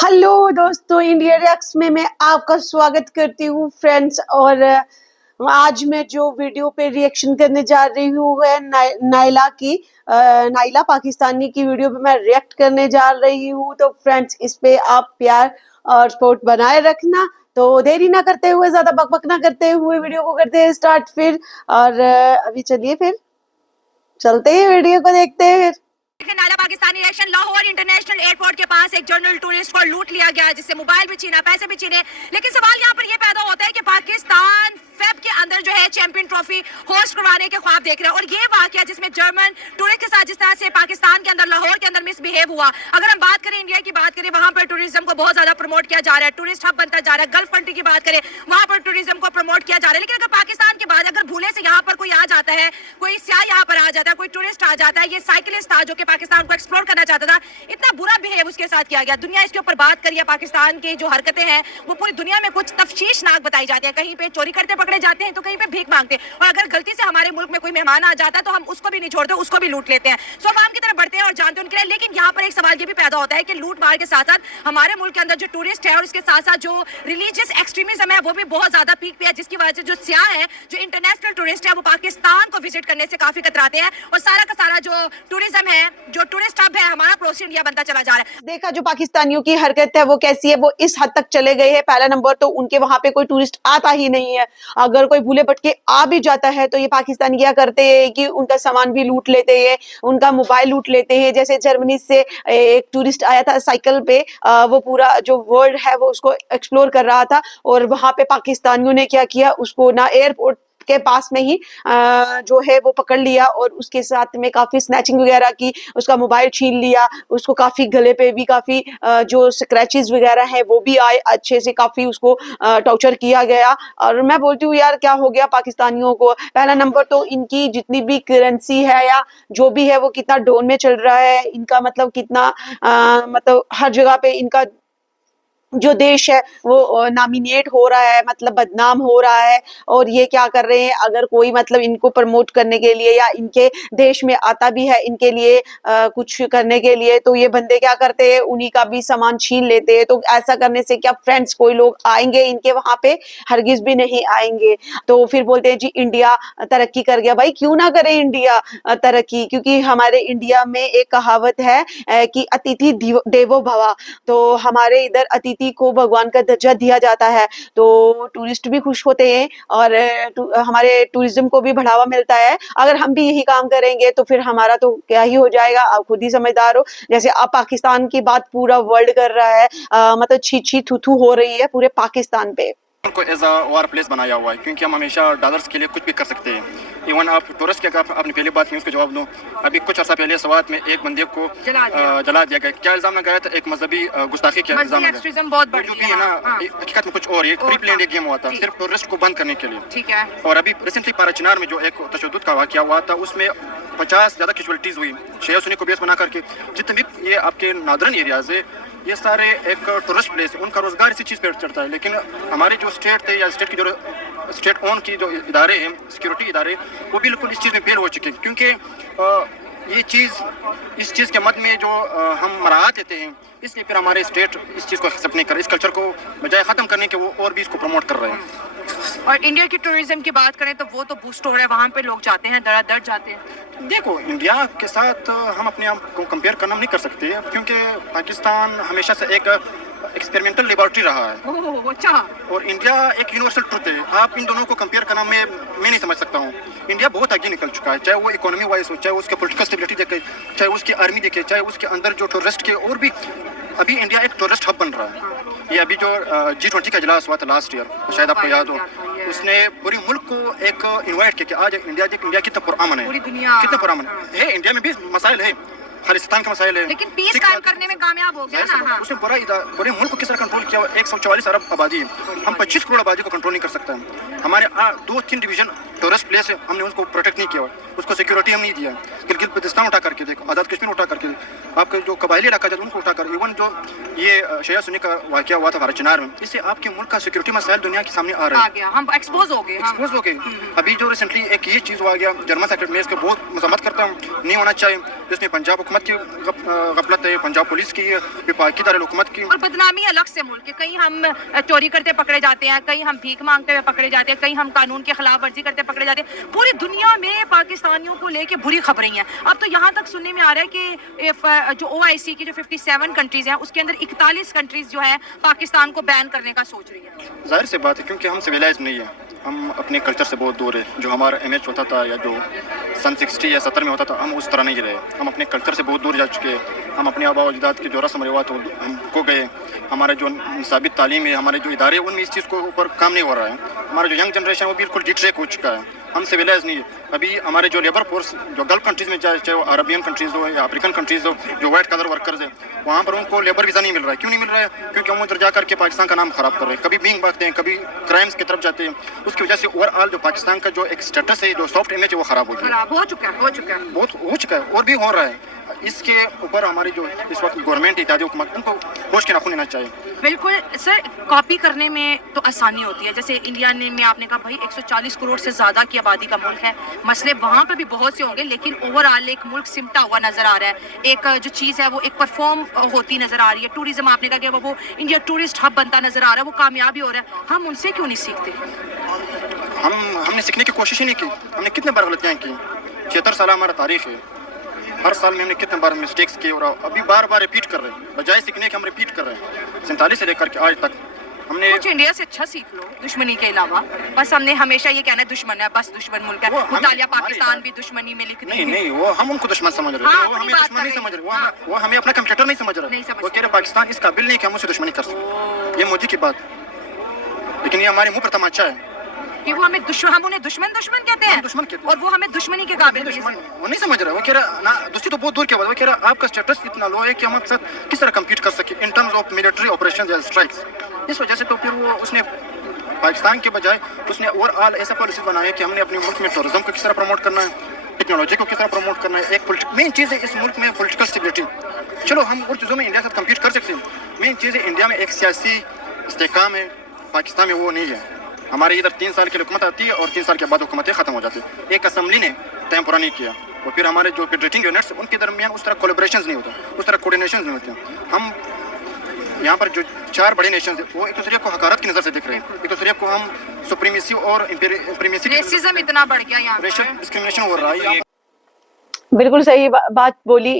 Hello दोस्तों, India reacts में मैं आपका स्वागत करती हूँ फ्रेंड्स। और आज मैं जो वीडियो पे रिएक्शन करने जा रही हूँ है नाइला की। नाइला पाकिस्तानी की वीडियो पे मैं रिएक्ट करने जा रही हूँ। तो फ्रेंड्स, इस पे आप प्यार और सपोर्ट बनाए रखना। तो देरी ना करते हुए, ज्यादा बकबक ना करते हुए वीडियो को करते हैं स्टार्ट फिर। और अभी चलिए फिर चलते हैं, वीडियो को देखते हैं। नाला Pakistani reaction. Lahore international airport के पास एक जर्नल टूरिस्ट को लूट लिया गया, जिससे मोबाइल भी छीना, पैसे भी छीने। लेकिन सवाल यहाँ पर यह पैदा होता है कि पाकिस्तान फेब के अंदर जो है चैंपियन ट्रॉफी होस्ट करवाने के ख्वाब देख रहे हैं, और ये वाकया जिसमें जर्मन टूरिस्ट के साथ जिस तरह से पाकिस्तान के अंदर लाहौर के अंदर मिसबिहेव हुआ। अगर हम बात करें इंडिया की बात करें, वहां पर टूरिज्म को बहुत ज्यादा प्रमोट किया जा रहा है, टूरिस्ट हब बनता जा रहा है। गल्फ कंट्री की बात करें, वहां पर टूरिज्म को प्रमोट किया जा रहा है। लेकिन अगर पाकिस्तान के बाद अगर भूले से यहाँ पर कोई आ जाता है, कोई सियाह यहाँ पर आ जाता है, कोई टूरिस्ट आ जाता है, ये साइकिलिस्ट था जो कि पाकिस्तान को एक्सप्लोर करना चाहता था, इतना बुरा बिहेव उसके साथ किया गया। दुनिया इसके ऊपर बात करिए, पाकिस्तान की जो हरकतें हैं वो पूरी दुनिया में कुछ तफ्शीशनाक बताई जाती है। कहीं पे चोरी करते पकड़े जाते हैं, तो कहीं पे भीख मांगते हैं, और अगर गलती से हमारे मुल्क में कोई मेहमान आ जाता है तो हम उसको भी नहीं छोड़ते, उसको भी लूट लेते हैं। सो आवाम की तरफ बढ़ते हैं और जानते हैं उनके लिए। लेकिन यहाँ पर एक सवाल ये भी पैदा होता है कि लूट मार के साथ साथ हमारे मुल्क के अंदर जो टूरिस्ट है और उसके साथ साथ जो रिलीजियस एक्सट्रीमिज्म है वो भी बहुत ज्यादा पीक पे है, जिसकी वजह से जो सियाह है, जो इंटरनेशनल टूरिस्ट है, वो पाकिस्तान को विजिट करने से काफी कतराते हैं, और सारा का सारा जो टूरिज्म है, जो टूरिस्ट हब है, हमारा पड़ोसी इंडिया बनता चला जा रहा है। देखा जो पाकिस्तानियों की हरकत है वो कैसी है, वो इस हद तक चले गए हैं। पहला नंबर तो उनके वहां पे कोई टूरिस्ट आता ही नहीं है। अगर कोई भूले भटके आ भी जाता है तो ये पाकिस्तानी क्या करते हैं कि उनका सामान भी लूट लेते हैं, उनका मोबाइल लूट लेते हैं। जैसे जर्मनी से एक टूरिस्ट आया था साइकिल पे, वो पूरा जो वर्ल्ड है वो उसको एक्सप्लोर कर रहा था, और वहां पे पाकिस्तानियों ने क्या किया, उसको ना एयरपोर्ट के पास में ही जो है वो पकड़ लिया, और उसके साथ में काफी स्नैचिंग वगैरह की, उसका मोबाइल छीन लिया, उसको काफी गले पे भी काफी जो स्क्रैचेस वगैरह है वो भी आए, अच्छे से काफी उसको टॉर्चर किया गया। और मैं बोलती हूँ यार, क्या हो गया पाकिस्तानियों को। पहला नंबर तो इनकी जितनी भी करेंसी है या जो भी है वो कितना डाउन में चल रहा है, इनका मतलब कितना मतलब हर जगह पे इनका जो देश है वो नॉमिनेट हो रहा है, मतलब बदनाम हो रहा है। और ये क्या कर रहे हैं, अगर कोई मतलब इनको प्रमोट करने के लिए या इनके देश में आता भी है इनके लिए कुछ करने के लिए, तो ये बंदे क्या करते हैं, उन्हीं का भी सामान छीन लेते हैं। तो ऐसा करने से क्या फ्रेंड्स कोई लोग आएंगे इनके वहां पे? हरगिज भी नहीं आएंगे। तो फिर बोलते हैं जी इंडिया तरक्की कर गया। भाई क्यों ना करे इंडिया तरक्की, क्योंकि हमारे इंडिया में एक कहावत है कि अतिथि देवो भव। तो हमारे इधर अतिथि को भगवान का दर्जा दिया जाता है, तो टूरिस्ट भी खुश होते हैं और हमारे टूरिज्म को भी बढ़ावा मिलता है। अगर हम भी यही काम करेंगे तो फिर हमारा तो क्या ही हो जाएगा, आप खुद ही समझदार हो। जैसे अब पाकिस्तान की बात पूरा वर्ल्ड कर रहा है, मतलब छी छी थू थू हो रही है पूरे पाकिस्तान पे। को एज अ वार प्लेस बनाया हुआ है, क्योंकि हम हमेशा डॉलर्स के लिए कुछ भी कर सकते हैं। इवन आप टूरिस्ट के, अगर आपने पहली बात की उसको जवाब दूं, अभी कुछ अर्सा पहले सवात में एक बंदे को जला दिया गया। क्या इल्जाम लगाया था? एक मजहबी गुस्ताखी का इल्जाम लगाया, जो भी है ना हकीकत में कुछ और, एक प्री प्लान गेम हुआ था सिर्फ टूरिस्ट को बंद करने के लिए। ठीक है। और अभी रिसेंटली पाराचिनार में जो एक तशद्दुद का वाकया हुआ था, उसमें 50 ज़्यादा कैजुअलिटीज हुई। शिया सुन्नी को बेस बना करके जितने भी ये आपके नादरन एरियाज है, ये सारे एक टूरिस्ट प्लेस, उनका रोजगार इसी चीज़ पे चढ़ता है। लेकिन हमारे जो स्टेट थे या स्टेट की जो स्टेट ओन की जो इदारे हैं, सिक्योरिटी इदारे, वो बिल्कुल इस चीज़ में फेल हो चुके हैं। क्योंकि ये चीज़, इस चीज़ के मद में जो हम मराहत देते हैं, इसलिए फिर हमारे स्टेट इस चीज़ को एक्सेप्ट नहीं कर रहे। इस कल्चर को बजाय ख़त्म करने के वो और भी इसको प्रमोट कर रहे हैं। और इंडिया की टूरिज्म की बात करें तो वो तो बूस्ट हो रहा है, वहाँ पे लोग जाते हैं, दर जाते हैं। देखो, इंडिया के साथ हम अपने आप को कंपेयर करना नहीं कर सकते, क्योंकि पाकिस्तान हमेशा से एक एक्सपेरिमेंटल लेबोरेटरी रहा है। ओह अच्छा। और इंडिया एक यूनिवर्सल ट्रुथ है। आप इन दोनों को कंपेयर करना मैं नहीं समझ सकता हूँ। इंडिया बहुत आगे निकल चुका है, चाहे वो इकोनॉमी वाइज हो, चाहे उसके पॉलिटिकल स्टेबिलिटी देखे, चाहे उसकी आर्मी देखे, चाहे उसके अंदर जो टूरिस्ट के, और भी अभी इंडिया एक टूरिस्ट हब बन रहा है। ये अभी जो G20 का इजलास हुआ था लास्ट ईयर, शायद आपको याद हो, उसने पूरे मुल्क को एक इनवाइट किया कि आज इंडिया देख, इंडिया कितना पुरअमन है, कितना पुरअमन है। इंडिया में भी मसाइल है, खालिस्तान का मसाइल है, लेकिन पीस कायम करने में कामयाब हो गया ना। उसने पूरे मुल्क को किस तरह कंट्रोल किया। 144 अरब आबादी है, हम 25 करोड़ आबादी को कंट्रोल नहीं कर सकते हैं। हमारे 2-3 डिवीजन टूरिस्ट प्लेस है, हमने उसको प्रोटेक्ट नहीं किया, उसको सिक्योरिटी हम नहीं दिया। गिलगित बल्तिस्तान उठा करके देखो, आज़ाद कश्मीर उठा करके, आपके जो कबायली इलाका था उनको उठा कर, इवन जो ये शिया सुन्नी का वाकया हुआ था पाराचिनार में, इससे आपके मुल्क का सिक्योरिटी मसाइल दुनिया के सामने आ रहा है। हम एक्सपोज हो गए। अभी जो रिसेंटली एक ये चीज़ हुआ गया जर्मन सेक्रेटरी में, इसको बहुत मजम्मत करता हूँ, नहीं होना चाहिए। इसमें पंजाब हुकूमत की गफलत है, पंजाब पुलिस की, विफाकी दारुल-हुकूमत की। और बदनामी अलग से मुल्क की, कहीं हम चोरी करते पकड़े जाते हैं, कहीं हम भीख मांगते हुए पकड़े जाते हैं, कहीं हम कानून की खिलाफ वर्जी करते पकड़े जाते हैं। पूरी दुनिया में पाकिस्तानियों को लेके बुरी खबरें हैं। अब तो यहाँ तक सुनने में आ रहा है कि जो OIC की जो 57 कंट्रीज हैं उसके अंदर 41 कंट्रीज जो है पाकिस्तान को बैन करने का सोच रही है। जाहिर सी बात है, क्योंकि हम सिविलाइज नहीं है, हम अपने कल्चर से बहुत दूर है। जो हमारा इमेज होता था या जो सन 60 या 70 में होता था, हम उस तरह नहीं रहे। हम अपने कल्चर से बहुत दूर जा चुके हैं। हम अपने आबा अजदाद की जो रस्म रिवाज हम खो गए। हमारे जो साबित तालीम है, हमारे जो इदारे, उनमें इस चीज़ को ऊपर काम नहीं हो रहा है। हमारा जो यंग जनरेशन है वो बिल्कुल डिट्रैक हो चुका है। हम सिविलाइज नहीं है। अभी हमारे जो लेबर फोर्स जो गल्फ कंट्रीज़ में चाहे वो अरबियन कंट्रीज़ हो या अफ्रीकन कंट्रीज़ हो, जो वाइट कलर वर्कर्स है, वहाँ पर उनको लेबर वीज़ा नहीं मिल रहा है। क्यों नहीं मिल रहा है? क्योंकि हम उधर जा करके पाकिस्तान का नाम ख़राब कर रहे हैं। कभी बींग भागते हैं, कभी क्राइम्स की तरफ जाते हैं। उसकी वजह से ओवरऑल जो पाकिस्तान का जो एक स्टेटस है, जो सॉफ्ट इमेज है, वो ख़राब हो गया, खराब हो चुका है, बहुत हो चुका है और भी हो रहा है। इसके ऊपर हमारी जो इस वक्त गवर्नमेंट इत्यादि हुकूमत, उनको होश के नाखून लेना चाहिए। बिल्कुल सर, कॉपी करने में तो आसानी होती है। जैसे इंडिया ने में आपने कहा भाई 140 करोड़ से ज़्यादा की आबादी का मुल्क है, मसले वहाँ पे भी बहुत से होंगे, लेकिन ओवरऑल एक मुल्क सिमटा हुआ नज़र आ रहा है। एक जो चीज़ है वो एक परफॉर्म होती नज़र आ रही है। टूरिज्म आपने कहा कि वो इंडिया टूरिस्ट हब बनता नज़र आ रहा है, वो कामयाब भी हो रहा है। हम उनसे क्यों नहीं सीखते? हमने सीखने की कोशिश ही नहीं की। हमने कितने बार गलतियाँ की। 76 साल हमारा तारीख है। हर साल में हमने कितने बार मिस्टेक्स किए और अभी बार बार रिपीट कर रहे हैं। बजाय सीखने के हम रिपीट कर रहे हैं। 47 से लेकर के आज तक हमने कुछ इंडिया से अच्छा सीख लो दुश्मनी के अलावा। बस हमने हमेशा ये कहना है दुश्मन है, बस दुश्मन मुल्क है। मुतालिया पाकिस्तान भी दुश्मनी में लिख नहीं, वो हम उनको दुश्मन समझ रहे हैं। वो हमें दुश्मन नहीं समझ रहे। वो हमें अपना कंप्यूटर नहीं समझ रहे। वो कह रहे पाकिस्तान इस काबिल नहीं कि हम उससे दुश्मनी कर सकें। ये मोदी की बात, लेकिन ये हमारे मुंह पर तमाचा है कि वो हमें हम उन्हें दुश्मन कहते हैं, दुश्मन कहते हैं, और वो हमें दुश्मनी के काबिल वो नहीं समझ रहा। वो कह रहा ना, दोस्ती तो बहुत दूर की बात। वो कह रहा आपका स्टेटस इतना लो है कि हम आपके साथ किस तरह कम्पीट कर सके in terms of military operation या स्ट्राइक्स। इस वजह से तो फिर वो उसने पाकिस्तान के बजाय उसने ओवरऑल ऐसा पॉलिसी बनाया कि हमने अपने मुल्क में टूरिज्म को किस तरह प्रमोट करना है, टेक्नोलॉजी को किस तरह प्रमोट करना है। एक मेन चीज़ है इस मुल्क में पॉलिटिकल स्टेबिलिटी। चलो हम उन चीज़ों में इंडिया के साथ कम्पीट कर सकते हैं। मेन चीज़ है इंडिया में एक सियासी इस्तेहकाम है, पाकिस्तान में वो नहीं है। हमारे इधर 3 साल की हुकूमत आती है और 3 साल के बाद हुकूमतें ख़त्म हो जाती है। एक असम्बली ने टाइम पूरा नहीं किया और फिर हमारे जो फेडरेटिंग यूनिट्स उनके दरमियान उस तरह कोलैबोरेशंस नहीं होता, उस तरह कोऑर्डिनेशंस नहीं होते। हम यहाँ पर जो 4 बड़े नेशन है वो एक दूसरे को हकारत की नज़र से देख रहे हैं। एक दूसरे को हम सुप्रीमेसी और इंप्रीमेसी, रेसिज्म इतना बढ़ गया यहाँ, रेशियल डिस्क्रिमिनेशन हो रहा है। बिल्कुल सही बात बोली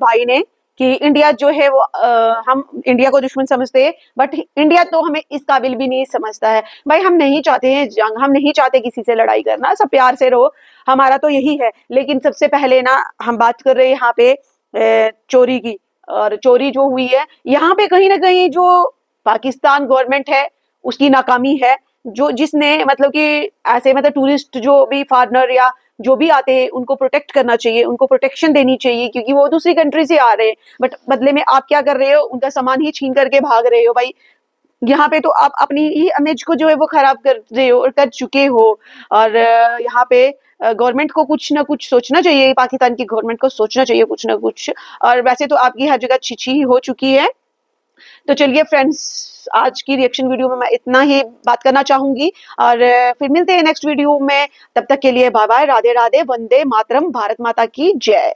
भाई ने कि इंडिया जो है वो हम इंडिया को दुश्मन समझते हैं, बट इंडिया तो हमें इस काबिल भी नहीं समझता है। भाई हम नहीं चाहते हैं जंग, हम नहीं चाहते किसी से लड़ाई करना, सब प्यार से रहो, हमारा तो यही है। लेकिन सबसे पहले ना हम बात कर रहे हैं यहाँ पे चोरी की, और चोरी जो हुई है यहाँ पे कहीं ना कहीं जो पाकिस्तान गवर्नमेंट है उसकी नाकामी है। जो जिसने मतलब कि ऐसे मतलब टूरिस्ट जो भी फॉरेनर या जो भी आते हैं उनको प्रोटेक्ट करना चाहिए, उनको प्रोटेक्शन देनी चाहिए, क्योंकि वो दूसरी कंट्री से आ रहे हैं। बट बदले में आप क्या कर रहे हो, उनका सामान ही छीन करके भाग रहे हो। भाई यहाँ पे तो आप अपनी ही इमेज को जो है वो खराब कर रहे हो और कर चुके हो। और यहाँ पे गवर्नमेंट को कुछ ना कुछ सोचना चाहिए, पाकिस्तान की गवर्नमेंट को सोचना चाहिए कुछ ना कुछ। और वैसे तो आपकी हर जगह छिछी हो चुकी है। तो चलिए फ्रेंड्स, आज की रिएक्शन वीडियो में मैं इतना ही बात करना चाहूंगी और फिर मिलते हैं नेक्स्ट वीडियो में। तब तक के लिए बाय बाय, राधे राधे, वंदे मातरम, भारत माता की जय।